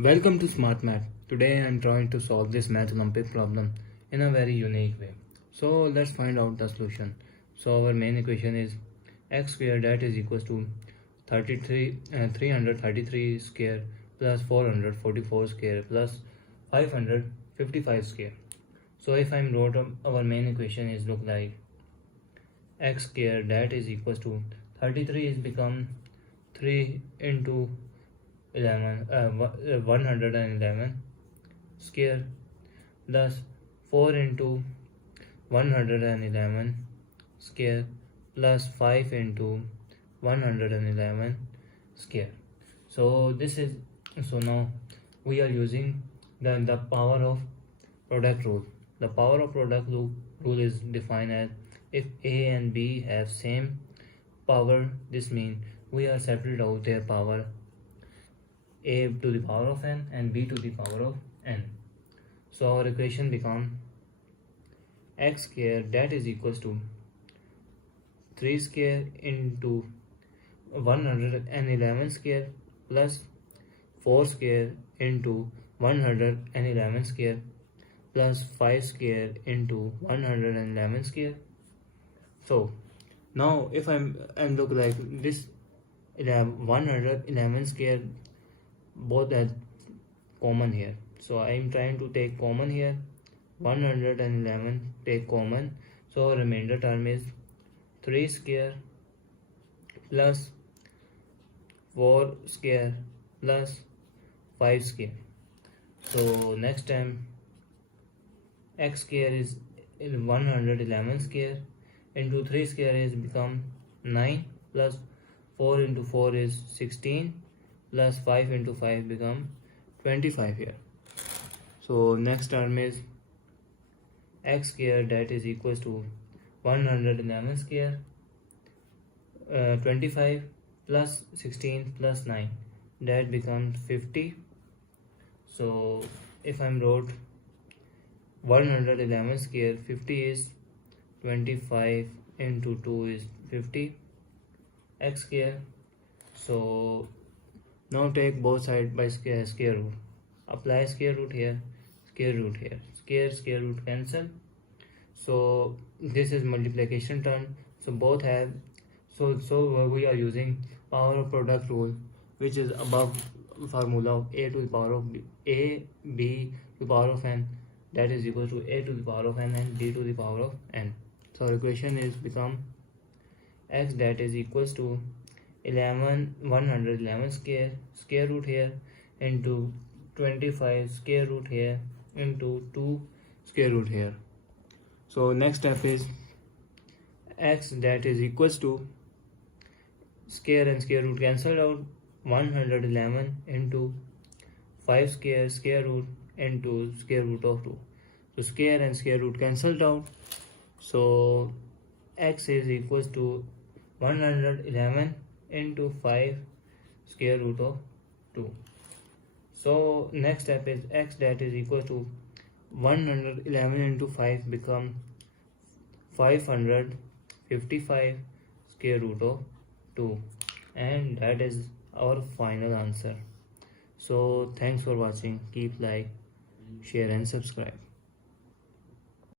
Welcome to Smart Math. Today I am trying to solve this math Olympiad problem in a very unique way. So let's find out the solution. So our main equation is x square that is equals to 333 square plus 444 square plus 555 square. So if I wrote our main equation is look like x square that is equals to 33 is become 3 into 111 square plus 4 into 111 square plus 5 into 111 square. So now we are using the power of product rule. The power of product rule is defined as if a and b have same power, this means we are separate out their power, a to the power of n and b to the power of n. So our equation becomes x square that is equals to 3 square into 111 square plus 4 square into 111 square plus 5 square into 111 square. So now if I'm look like this 111 square, both are common here, so I am trying to take common here. 111 take common, so remainder term is 3 square plus 4 square plus 5 square. So next time x square is 111 square into 3 square is become 9 plus 4 into 4 is 16 plus 5 into 5 become 25 here. So next term is x square that is equals to 111 square 25 plus 16 plus 9, that becomes 50. So if I'm wrote 111 square, 50 is 25 into 2 is 50 x square. So now take both sides by square root. Apply square root here, square root here. Square root cancel. So this is multiplication term. So both have. So we are using power of product rule, which is above formula of a to the power of b to the power of n, that is equal to a to the power of n and b to the power of n. So our equation is become x that is equals to 111 square root here into 25 square root here into 2 square root here. So next step is x that is equals to square and square root cancelled out, 111 into 5 square root into square root of 2. So square and square root cancelled out, so x is equals to 111 into 5 square root of 2. So next step is x that is equal to 111 into 5 become 555 square root of 2, and that is our final answer. So thanks for watching. Keep like, share and subscribe.